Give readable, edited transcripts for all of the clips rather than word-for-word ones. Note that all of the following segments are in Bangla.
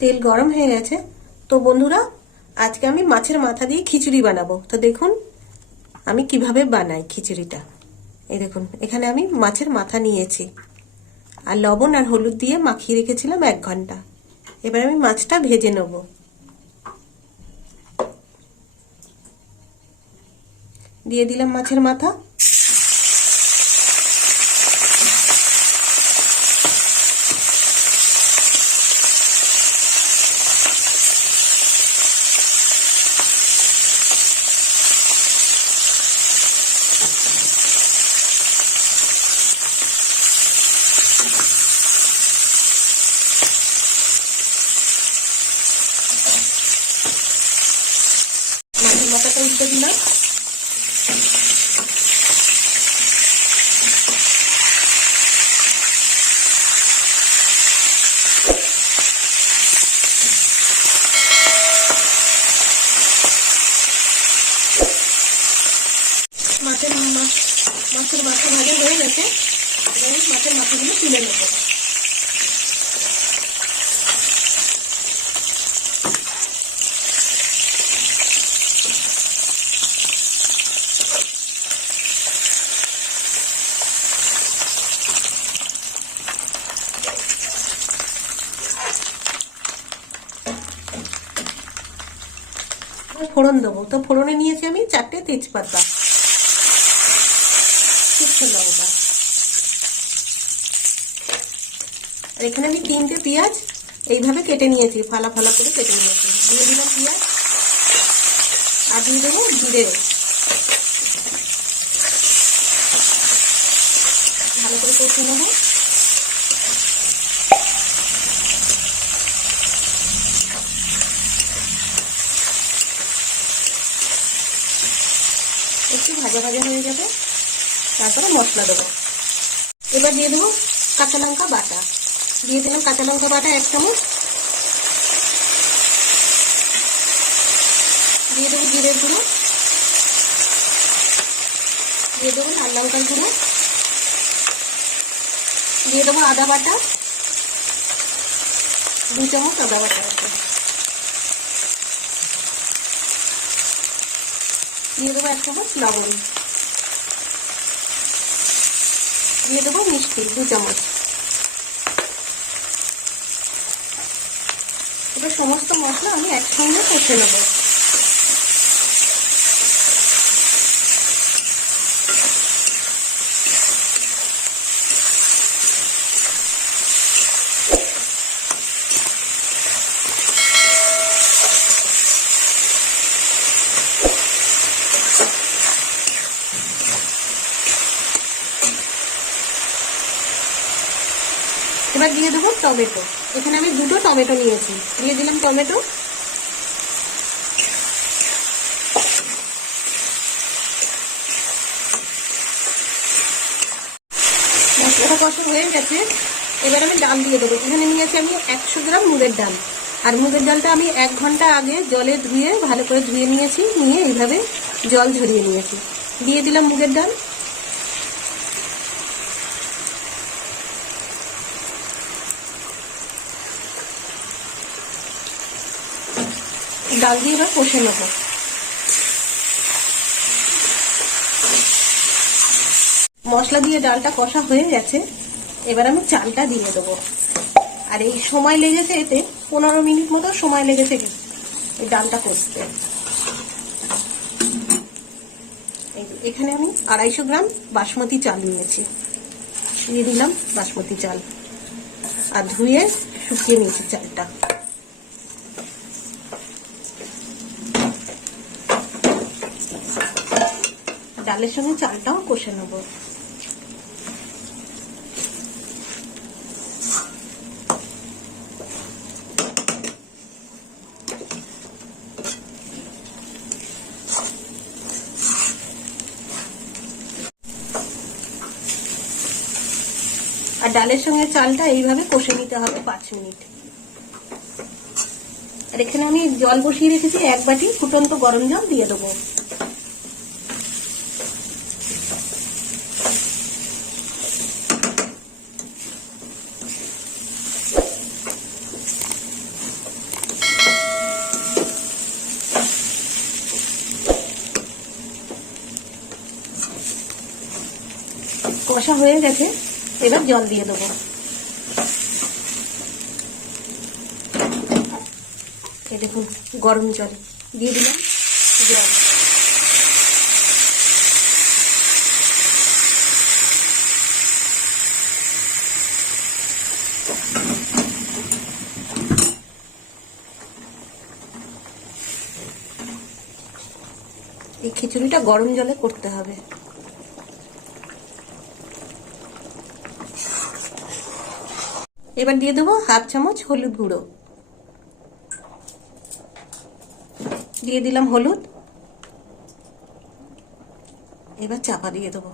তেল গরম হয়ে গেছে। তো বন্ধুরা, আজকে আমি মাছের মাথা দিয়ে খিচুড়ি বানাবো। তো দেখুন আমি কিভাবে বানাই খিচুড়িটা। এই দেখুন, এখানে আমি মাছের মাথা নিয়েছি আর লবণ আর হলুদ দিয়ে মাখিয়ে রেখেছিলাম 1 ঘন্টা। এবার আমি মাছটা ভেজে নেব। দিয়ে দিলাম মাছের মাথা। মাছের মাথাটা উল্টে দিলাম। মাছের মাথা ভাজা হয়ে গেছে। এবার মাছের মাথাগুলো তুলে নেবো। ফোড়ন দেবো। তো ফোড়নে নিয়েছি আমি 4টে তেজপাতা, শুকনো লঙ্কা, আর এখানে আমি 3টে পেঁয়াজ এইভাবে কেটে নিয়েছি, ফালা ফালা করে কেটে নিয়েছি। দিয়ে দিলাম পেঁয়াজ আর দিয়ে দেবো জিরে। ভালো করে কষে নেবো। একটু ভাজা ভাজা হয়ে যাবে, তারপরে মশলা দেবো। এবার দিয়ে দেবো কাঁচা লঙ্কা বাটা। দিয়ে দিলাম কাঁচা লঙ্কা বাটা 1 চামচ। দিয়ে দেবো জিরের গুঁড়ো। দিয়ে দেবো লাল লঙ্কার গুঁড়ো। দিয়ে দেবো আদা বাটা 2 চামচ আদা বাটা আছে। দিয়ে দেবো 1 চামচ লবণ। দিয়ে দেবো মিষ্টি 2 চামচ। এবার সমস্ত মশলা আমি একসঙ্গে কষে নেব। এবার দিয়ে দেবো টমেটো। এখানে আমি 2টো টমেটো নিয়েছি। দিয়ে দিলাম টমেটো। মশলাটা কষা হয়ে গেছে। এবার আমি ডাল দিয়ে দেবো। এখানে নিয়েছি আমি 100 গ্রাম মুগের ডাল। আর মুগের ডালটা আমি 1 ঘন্টা আগে জলে ধুয়ে ভালো করে ধুয়ে নিয়েছি। নিয়ে এইভাবে জল ঝরিয়ে নিয়েছি। দিয়ে দিলাম মুগের ডাল। ডাল দিয়ে এবার কষে নেবো। মশলা দিয়ে ডালটা কষা হয়ে গেছে। এবার আমি চালটা দিয়ে দেবো। আর এই সময় লেগেছে, এতে 15 মিনিট মতো সময় লেগেছে এই ডালটা কষতে। এখানে আমি 250 গ্রাম বাসমতি চাল নিয়েছি। দিয়ে দিলাম বাসমতি চাল আর ধুয়ে শুকিয়ে নিয়েছি চালটা। ডালের সঙ্গে চালটাও কষে নেব। আর ডালের সঙ্গে চালটা এইভাবে কষে নিতে হবে 5 মিনিট। আর এখানে আমি জল বসিয়ে রেখেছি 1 বাটি ফুটন্ত গরম জল দিয়ে দেবো। কষা হয়ে গেছে, এবার জল দিয়ে দেবো। এই দেখুন গরম জল দিয়ে দিলাম জল। এই খিচুড়িটা গরম জলে করতে হবে। এবার দিয়ে দেবো 1/2 চামচ হলুদ গুঁড়ো, দিয়ে দিলাম হলুদ। এবার চাপা দিয়ে দেবো।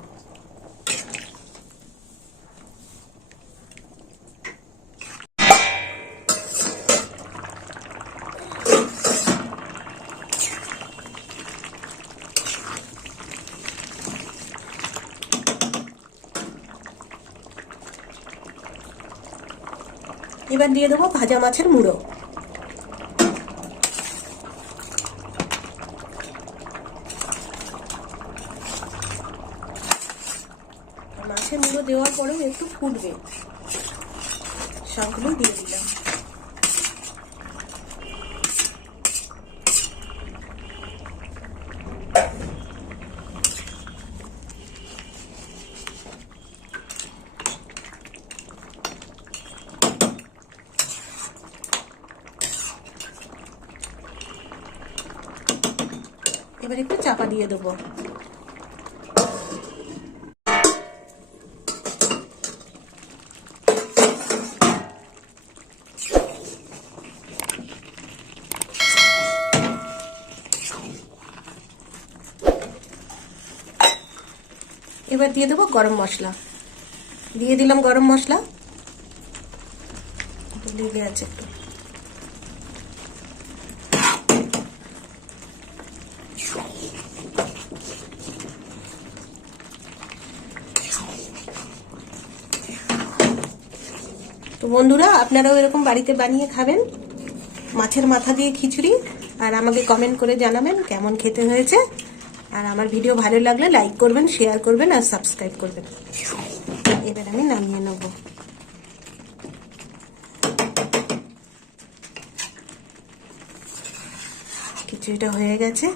এবার দিয়ে দেবো ভাজা মাছের মুড়ো। মাছের মুড়ো দেওয়ার পরেও একটু ফুটবে, সবগুলো দিয়ে দিলাম। এবার একটু চাপা দিয়ে দেবো। এবার দিয়ে দেবো গরম মশলা, দিয়ে দিলাম গরম মশলা। লেগে আছে একটু। তো বন্ধুরা, আপনারাও এরকম বাড়িতে বানিয়ে খাবেন মাছের মাথা দিয়ে খিচুড়ি, আর আমাকে কমেন্ট করে জানাবেন কেমন খেতে হয়েছে। আর আমার ভিডিও ভালো লাগলে লাইক করবেন, শেয়ার করবেন আর সাবস্ক্রাইব করবেন। এবার আমি নামিয়ে নেব। খিচুড়িটা হয়ে গেছে।